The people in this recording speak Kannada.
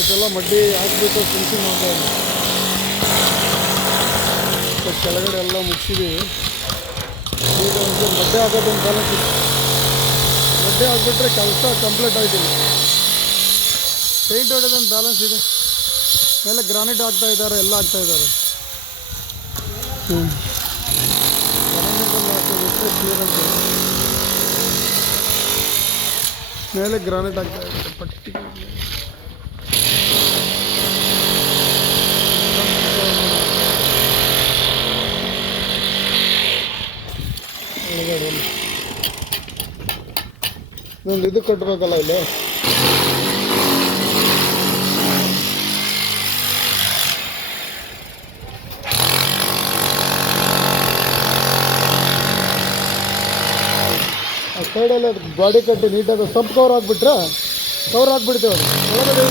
ಇದೆಲ್ಲ ಮಡ್ಡಿ ಹಾಕ್ಬಿಟ್ಟು ಫಿನಿಶಿಂಗ್ ಮಾಡ್ತಾ ಇದ್ದೀವಿ. ಕೆಳಗಡೆ ಎಲ್ಲ ಮುಗಿಸಿದ್ದೀವಿ. ಈಗ ಒಂದು ಮಡ್ಡೆ ಹಾಕೋದೊಂದು ಬ್ಯಾಲೆನ್ಸ್ ಇದೆ. ಮಡ್ಡೆ ಹಾಕ್ಬಿಟ್ರೆ ಕೆಲಸ ಕಂಪ್ಲೀಟ್ ಆಯ್ತಿಲ್ಲ. ಪೇಂಟ್ ಹೊಡೆದೊಂದು ಬ್ಯಾಲೆನ್ಸ್ ಇದೆ. ಮೇಲೆ ಗ್ರಾನೈಟ್ ಹಾಕ್ತಾ ಇದ್ದಾರೆ, ಎಲ್ಲ ಹಾಕ್ತಾ ಇದ್ದಾರೆ. ಗ್ರಾನೈಟಲ್ಲಿ ಹಾಕೋದಕ್ಕೆ ಕ್ಲಿಯರ್ ಅಂತ ಮೇಲೆ ಗ್ರಾನೈಟ್ ಹಾಕ್ತಾ ಇದ್ದಾರೆ ಪಟ್ಟಿ. ಇದೊಂದು ಇದು ಕಟ್ಟಬೇಕಲ್ಲ ಇಲ್ಲಿ. ಆ ಸೈಡಲ್ಲಿ ಅದು ಗಾಡಿ ಕಟ್ಟಿ ನೀಟಾಗಿ ಸಬ್ ಕವರ್ ಹಾಕ್ಬಿಟ್ರೆ ಕವರ್ ಹಾಕ್ಬಿಡ್ತೇವೆ. ಒಳಗಡೆ